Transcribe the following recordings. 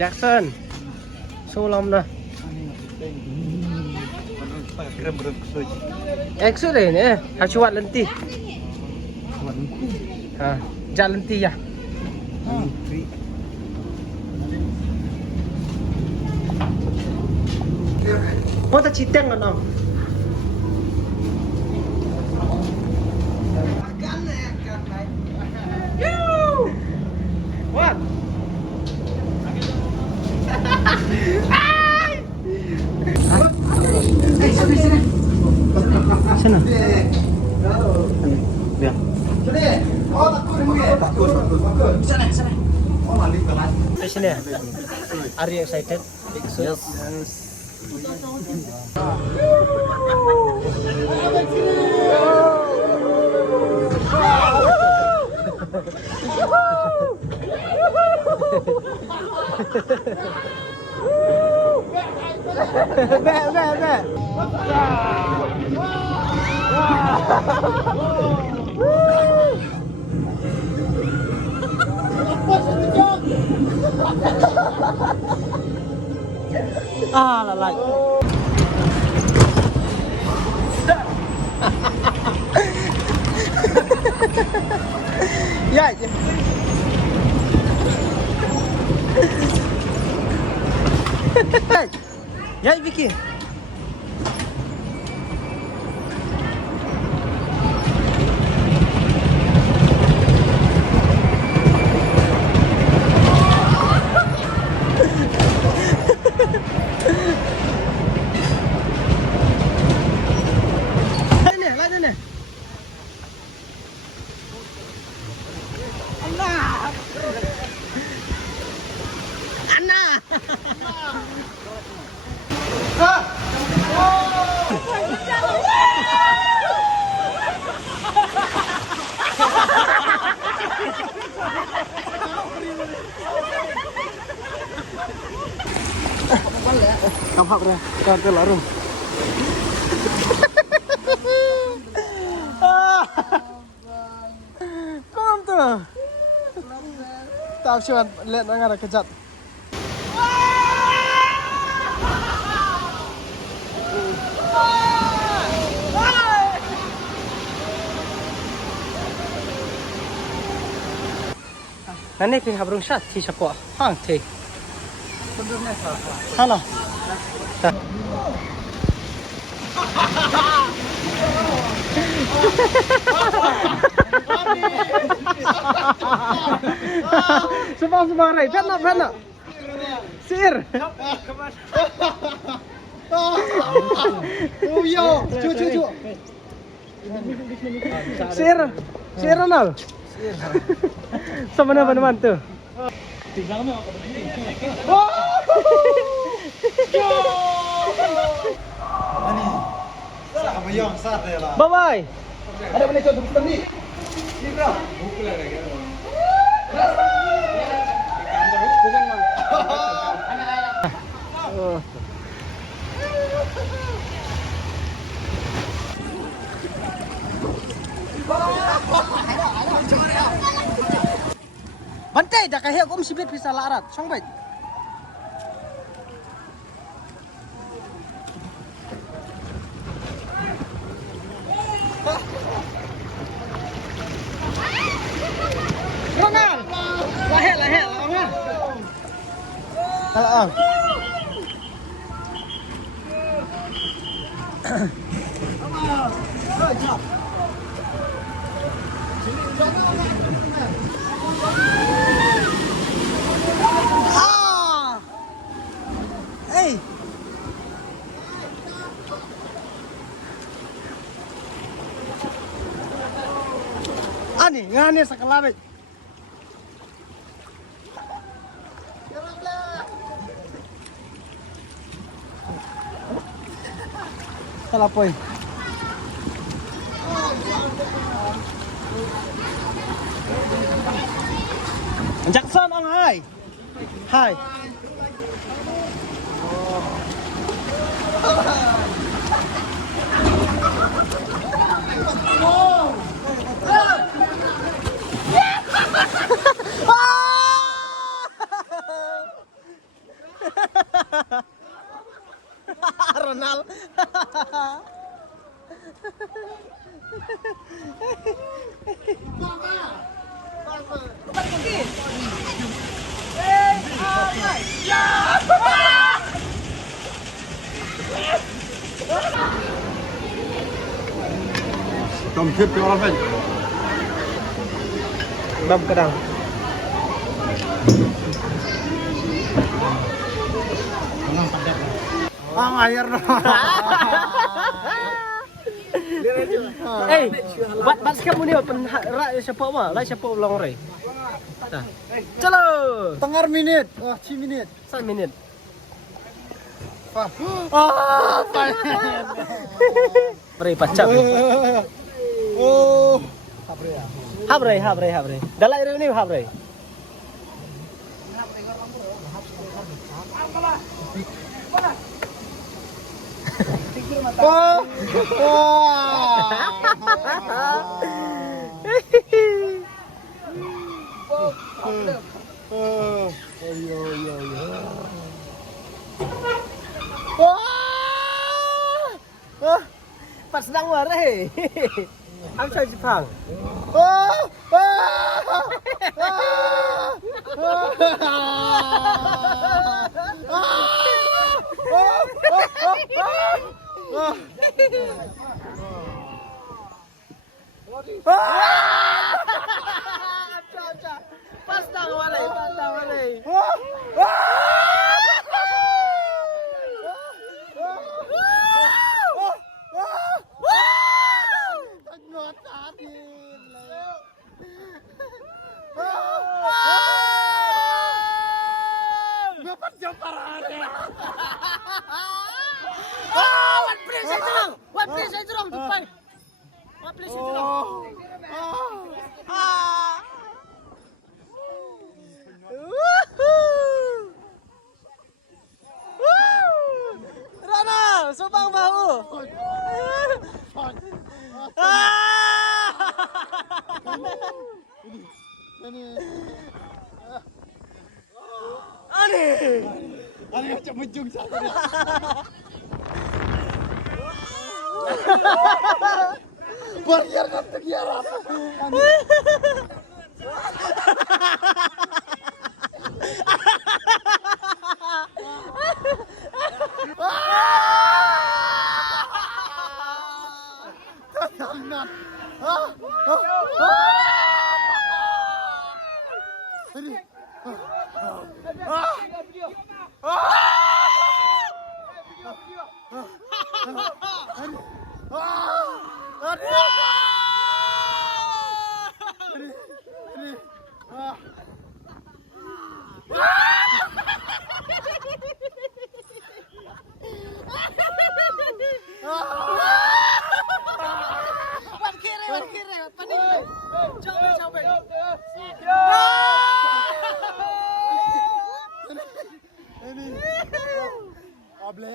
Jackson. Sulam na. Exo rin eh. Hasuat lenti. Ha, jalan lenti ya. Mau tak citeng kan om? What? Sana. Biar. Sana. Sini ya. Are you excited? Yes. Be. Ah, lalai. Ya. Ya, Vicky. Lagi. Anna. Kampak dah, kantor larung. Kom tuh. Tahu cuman lihat orang ada kejat. Nanti pihak burung syat di sekolah hang teh. Sana. Semua rai, pena. Sir. Oh yo, cu. Sir Ronald. Sama teman tuh. Bye bye. Ada boleh contoh seperti ini. Ini bro. Bantai dah kahit aku mesti bisa larat. Song baik. Ronald. Lahir lama. Kalau Ani, ngani sakalabit. Salapoy. Jackson ang hi. Hi. Ronald. Cầm thiết cho nó vậy. Băm cái đầu. Air no. Bat kamu ni siapa mah? Lah siapa ulang rai? Dah. Calo. Tengah minit. Oh, 10 minit. 1 minit. Rai pacak. Oh. Habre. Dalai ni habre. Pas sedang warai. Aku cari Jepang. Pas sedang warai. What place saya jerong Jepang? What place saya jerong? Ronald, subang bahu. Ani macam mejung satu. Barrier nak tergiarap.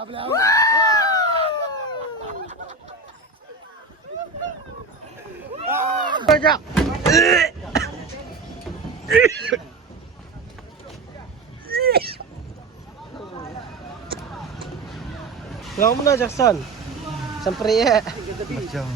Able. Baca. Yang mana Jackson? Sampai ya. Macam.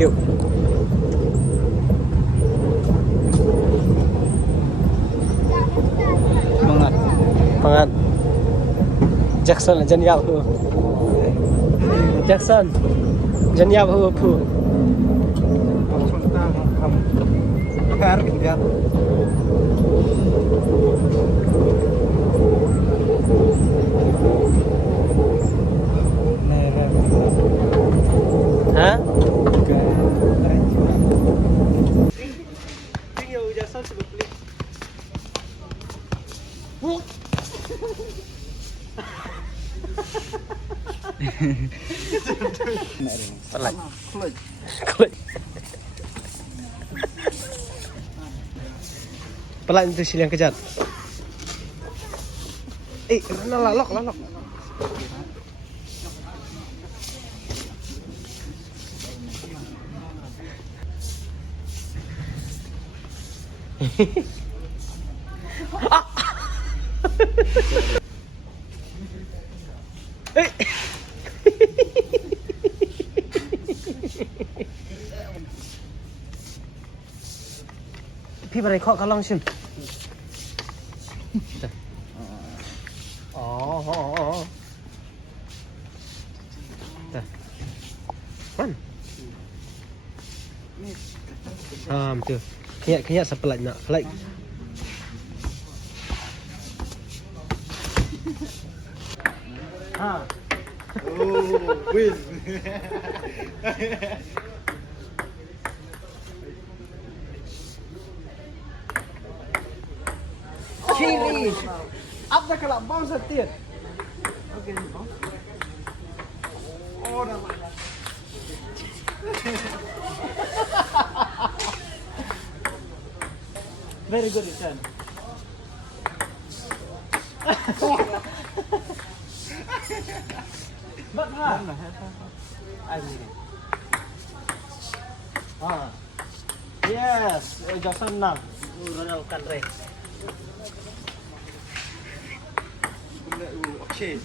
Yuk. Semangat. Jackson jangan yap hu. Jackson jangan yap hu pu. Hah? Tinggal Jackson sebetulnya. Pelan. Pelan itu sil yang kejat. lalok.พี่อะไรเคาะเขาลองชิมอ๋อมันbetul. Kayak sepelat nak flight. Oh, win. Chili. Apa kalau bangsa tiệt? Okay. Oh, dah. Very good Isan. Bắt ha. Anh đi. Yes, Johnson nang. Ronald Kanre. Okay.